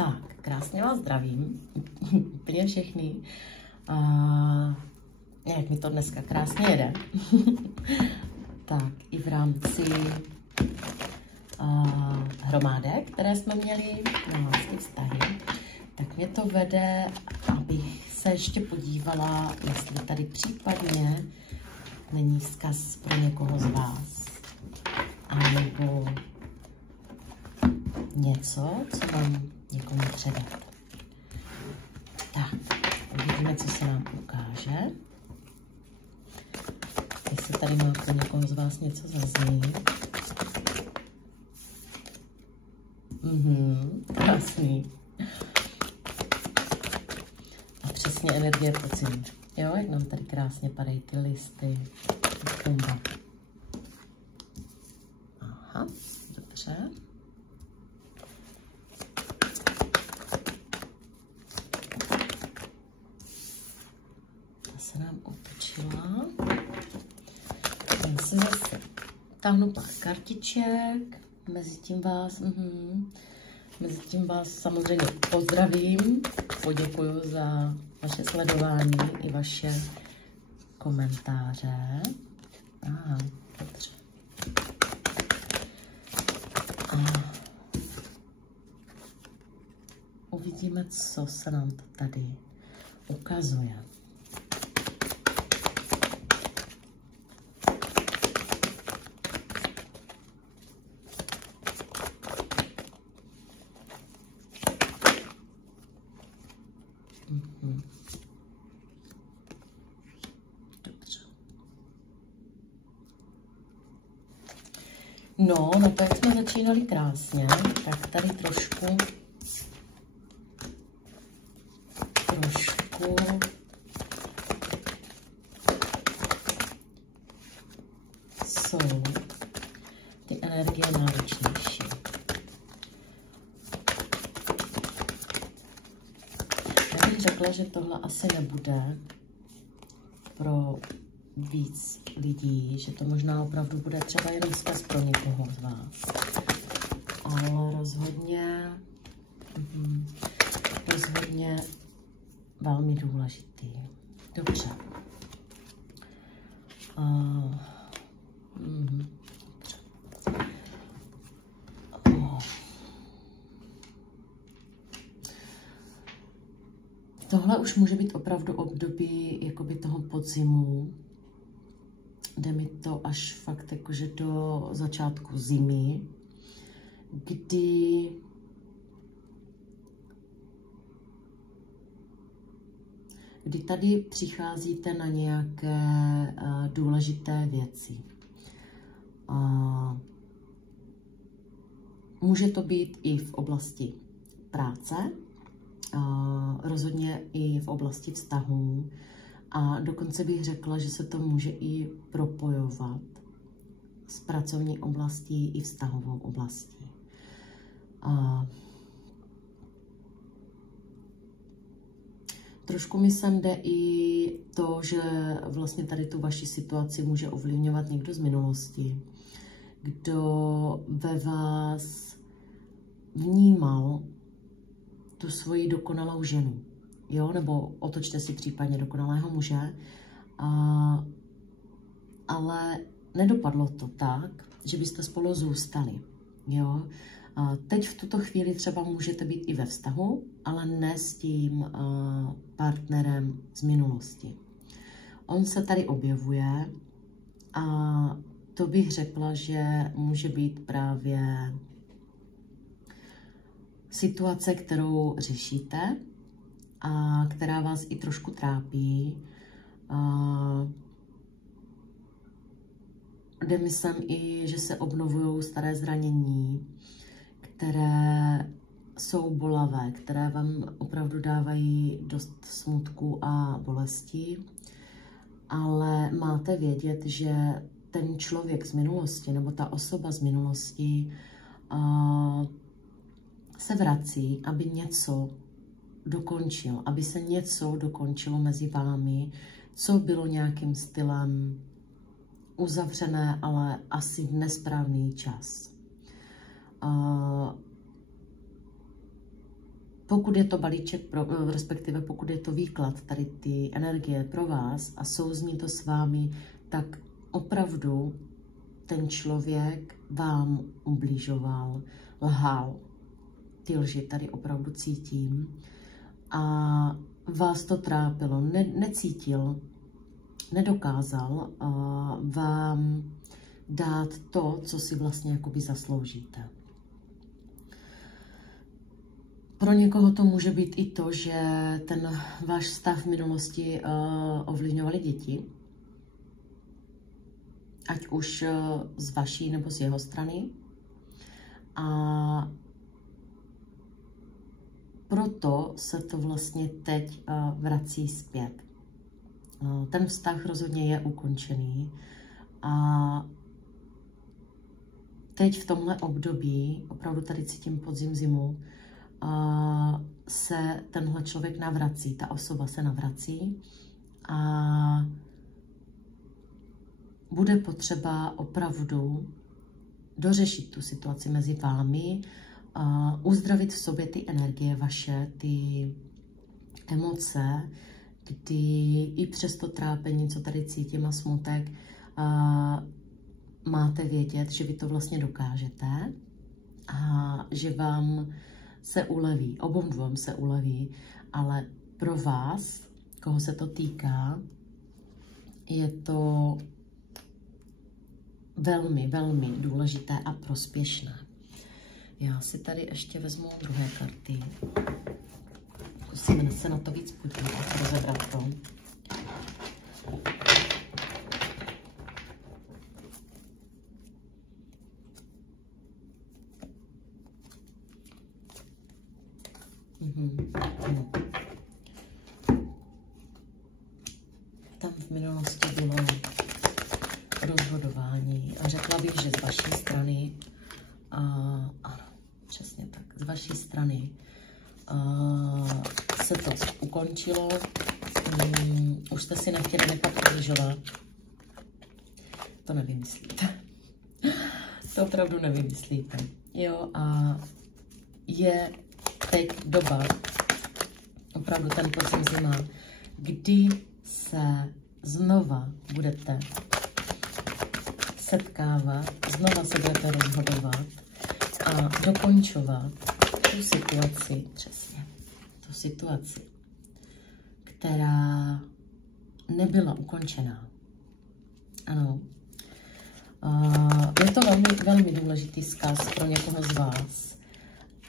Tak, krásně vás zdravím, úplně všechny. Jak mi to dneska krásně jede. Tak, i v rámci hromádek, které jsme měli na vlastní vztahy, tak mě to vede, abych se ještě podívala, jestli tady případně není vzkaz pro někoho z vás. Anebo něco, co mám někomu předat. Tak, uvidíme, co se nám ukáže. Jestli tady má pro někoho z vás něco zaznít. Krásný. A přesně energie podzim. Jo, jak nám tady krásně padají ty listy. Kumba. Aha, dobře. Ta se nám otočila. Já se zase táhnu pár kartiček. Mezitím vás samozřejmě pozdravím, poděkuju za vaše sledování i vaše komentáře. Aha, dobře. A uvidíme, co se nám to tady ukazuje. Dobře. No, to jak jsme začínali krásně, tak tady trošku jsou ty energie náročnější. Já bych řekla, že tohle asi nebude pro víc lidí, že to možná opravdu bude třeba jenom vzkaz pro někoho z vás. Ale rozhodně velmi důležitý. Dobře. Tohle už může být opravdu období jakoby toho podzimu. Jde mi to až fakt jakože do začátku zimy, kdy tady přicházíte na nějaké důležité věci. Může to být i v oblasti práce, rozhodně i v oblasti vztahů a dokonce bych řekla, že se to může i propojovat s pracovní oblastí i vztahovou oblastí. Trošku mi sem jde i to, že vlastně tady tu vaši situaci může ovlivňovat někdo z minulosti, kdo ve vás vnímal tu svoji dokonalou ženu, jo, nebo otočte si případně dokonalého muže, ale nedopadlo to tak, že byste spolu zůstali, jo. Teď v tuto chvíli třeba můžete být i ve vztahu, ale ne s tím partnerem z minulosti. On se tady objevuje a to bych řekla, že může být právě situace, kterou řešíte a která vás i trošku trápí. Jde mi sem i, že se obnovují staré zranění, které jsou bolavé, které vám opravdu dávají dost smutku a bolesti, ale máte vědět, že ten člověk z minulosti nebo ta osoba z minulosti se vrací, aby něco dokončil, aby se něco dokončilo mezi vámi, co bylo nějakým stylem uzavřené, ale asi v nesprávný čas. pokud je to balíček, respektive pokud je to výklad tady ty energie pro vás a souzní to s vámi, tak opravdu ten člověk vám ubližoval, lhal. Ty lži tady opravdu cítím. A vás to trápilo, necítil, nedokázal vám dát to, co si vlastně jakoby zasloužíte. Pro někoho to může být i to, že ten váš vztah v minulosti ovlivňovaly děti, ať už z vaší nebo z jeho strany. A proto se to vlastně teď vrací zpět. Ten vztah rozhodně je ukončený a teď v tomhle období, opravdu tady cítím podzim, zimu, se tenhle člověk navrací, ta osoba se navrací a bude potřeba opravdu dořešit tu situaci mezi vámi, uzdravit v sobě ty energie vaše, ty emoce, kdy i přes to trápení, co tady cítím a smutek, máte vědět, že vy to vlastně dokážete a že vám se uleví, obou dvou se uleví, ale pro vás, koho se to týká, je to velmi, velmi důležité a prospěšné. Já si tady ještě vezmu druhé karty. Zkusíme se na to víc podívat a rozebrat to. Tam v minulosti bylo rozhodování a řekla bych, že z vaší strany, ano, přesně tak, z vaší strany se to ukončilo, už jste si nechtěli nechat ubližovat. To nevymyslíte. To opravdu nevymyslíte. Jo, a je teď doba, opravdu ten podzim zima, kdy se znova budete setkávat, znova se budete rozhodovat a dokončovat tu situaci, přesně, tu situaci, která nebyla ukončená. Ano. Je to velmi, velmi důležitý vzkaz pro někoho z vás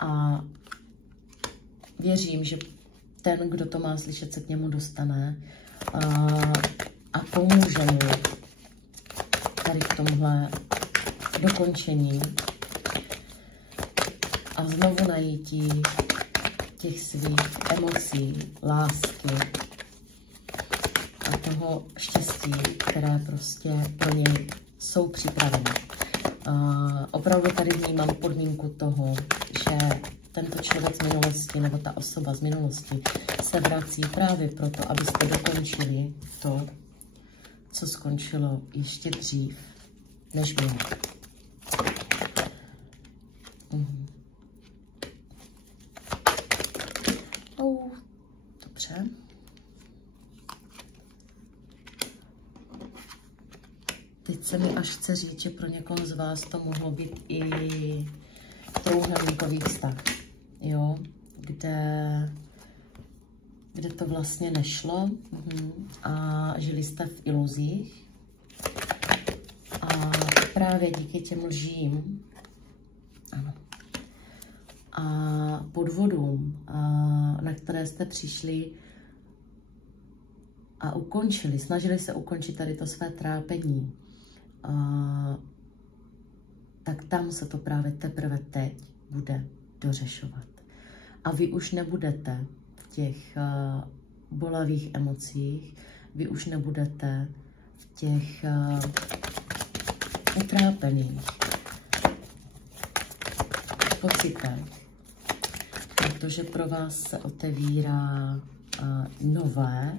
a věřím, že ten, kdo to má slyšet, se k němu dostane a pomůže mu tady v tomhle dokončení a znovu najítí těch svých emocí, lásky a toho štěstí, které prostě pro něj jsou připravené. Opravdu tady vnímám podmínku toho, že tento člověk z minulosti nebo ta osoba z minulosti se vrací právě proto, abyste dokončili to, co skončilo ještě dřív, než bylo. Dobře. Teď se mi až chce říct, že pro někoho z vás to mohlo být i trojúhelníkový vztah, jo, kde to vlastně nešlo a žili jste v iluzích a právě díky těm lžím, ano, a podvodům, na které jste přišli a ukončili, snažili se ukončit tady to své trápení, tak tam se to právě teprve teď bude dořešovat. A vy už nebudete v těch bolavých emocích, vy už nebudete v těch utrápených pocitech, protože pro vás se otevírá nové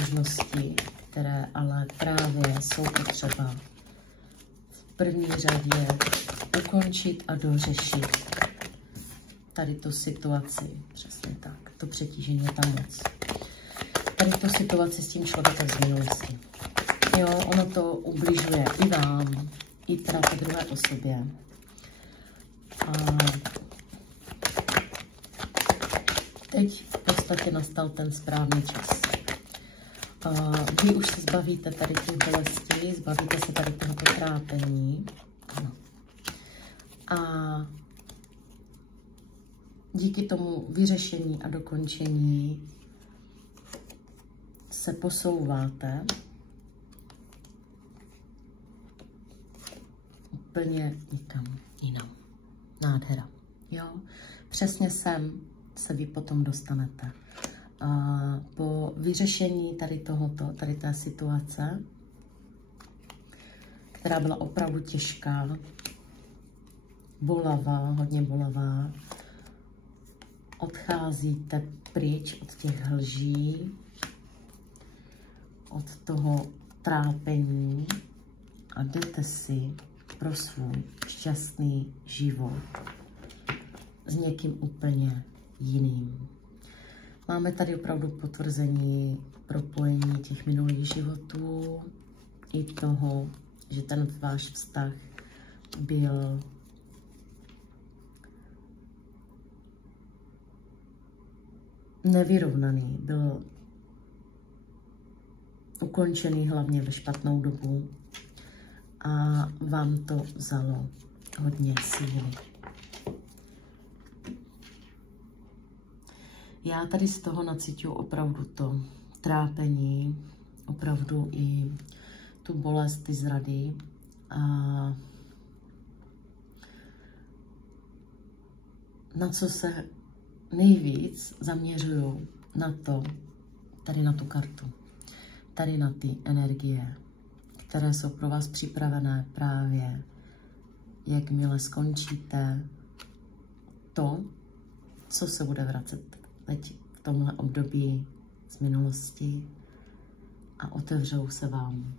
možnosti, které ale právě jsou potřeba v první řadě ukončit a dořešit tady tu situaci, přesně tak, to přetížení je tam moc. Tady tu situaci s tím člověkem z minulosti. Jo, ono to ubližuje i vám, i teda té druhé osobě. A teď v podstatě nastal ten správný čas. Vy už se zbavíte tady těch bolestí, zbavíte se tady tohoto trápení. Ano. A díky tomu vyřešení a dokončení se posouváte úplně nikam jinam. Nádhera. Jo? Přesně sem se vy potom dostanete. Po vyřešení tady té situace, která byla opravdu těžká, bolavá, hodně bolavá, odcházíte pryč od těch lží, od toho trápení a jdete si pro svůj šťastný život s někým úplně jiným. Máme tady opravdu potvrzení propojení těch minulých životů i toho, že ten váš vztah byl nevyrovnaný, byl ukončený hlavně ve špatnou dobu a vám to vzalo hodně síly. Já tady z toho nacítuju opravdu to trápení, opravdu i tu bolest, ty zrady a na co se nejvíc zaměřuju na to, tady na tu kartu, tady na ty energie, které jsou pro vás připravené právě, jakmile skončíte to, co se bude vracet teď v tomhle období z minulosti a otevřou se vám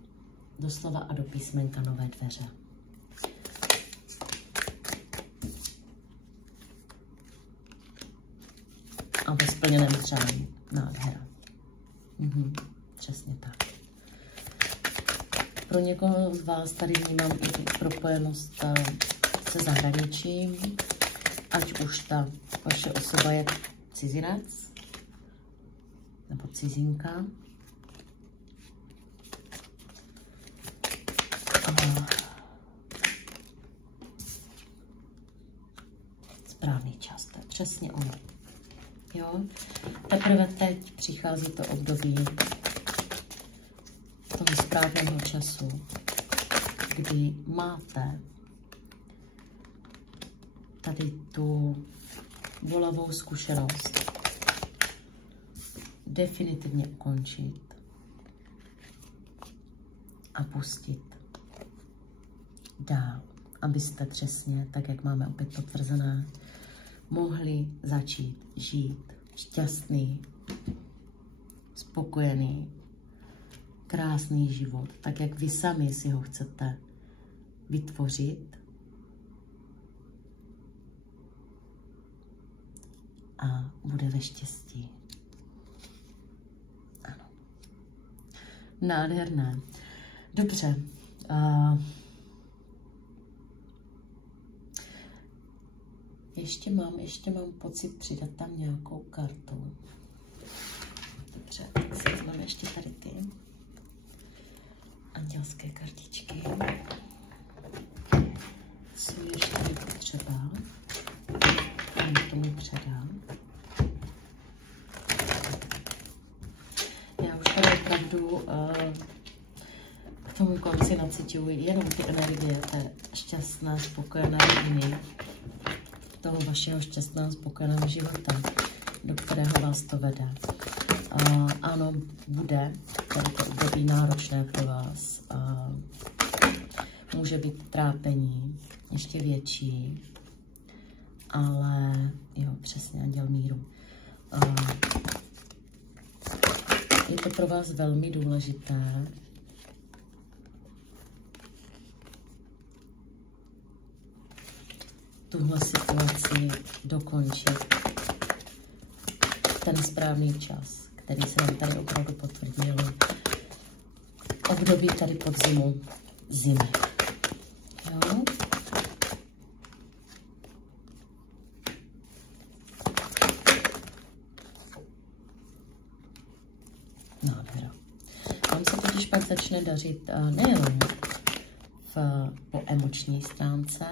doslova a do písmenka nové dveře. A ve splněném přání. Nádhera. Přesně tak. Pro někoho z vás tady vnímám i propojenost se zahraničím, ať už ta vaše osoba je cizinec nebo cizinka. Správný čas, to je přesně ono. Jo? Teprve teď přichází to období toho správného času, kdy máte tady tu bolavou zkušenost definitivně ukončit a pustit dál, abyste přesně, tak jak máme opět potvrzené, mohli začít žít šťastný, spokojený, krásný život, tak jak vy sami si ho chcete vytvořit a bude ve štěstí. Ano. Nádherné. Dobře. Ještě mám pocit přidat tam nějakou kartu. Dobře, tak si vezmeme ještě tady ty andělské kartičky. Co ještě je potřeba? Vám k tomu předám. Já už tady opravdu k tomu konci nacituji jenom ty energie té šťastné, spokojené rodiny, toho vašeho šťastného, spokojeného života, do kterého vás to vede. Ano, bude tady to období náročné pro vás. Může být trápení ještě větší, ale jo, přesně, anděl míru. Je to pro vás velmi důležité. tuhle situaci dokončit ten správný čas, který se nám tady opravdu potvrdil. Období tady podzimu, zimy. Jo? Nádhera. Vám se totiž pak začne dařit nejenom po emoční stránce,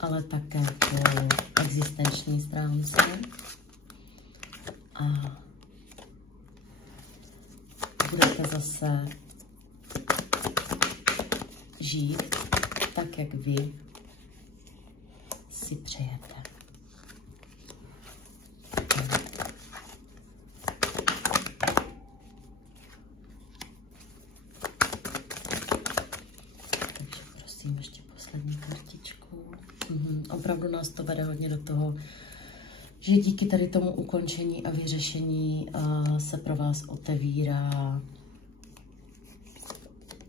ale také po existenční stránce. A budete zase žít tak, jak vy si přejete. Takže prosím ještě poslední kartičku. Opravdu nás to vede hodně do toho, že díky tady tomu ukončení a vyřešení se pro vás otevírá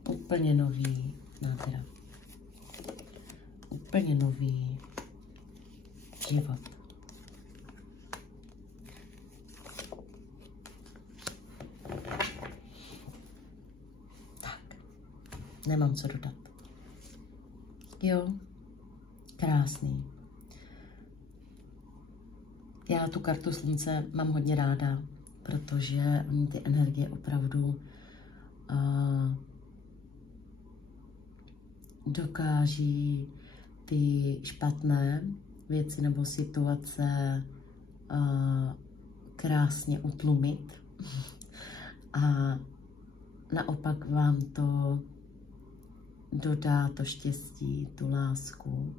úplně nový nádhera. Úplně nový život. Tak, nemám co dodat. Jo, krásný. Já tu kartu slunce mám hodně ráda, protože oni ty energie opravdu dokáží ty špatné věci nebo situace krásně utlumit a naopak vám to dodá to štěstí, tu lásku,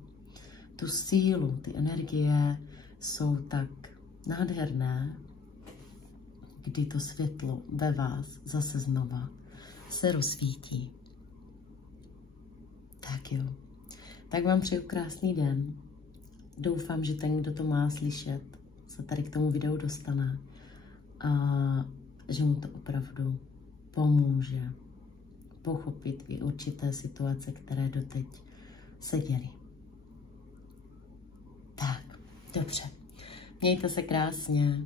tu sílu, ty energie jsou tak nádherné, kdy to světlo ve vás zase znova se rozsvítí. Tak jo, tak vám přeju krásný den. Doufám, že ten, kdo to má slyšet, se tady k tomu videu dostane a že mu to opravdu pomůže pochopit i určité situace, které doteď se děly. Tak, dobře. Mějte se krásně.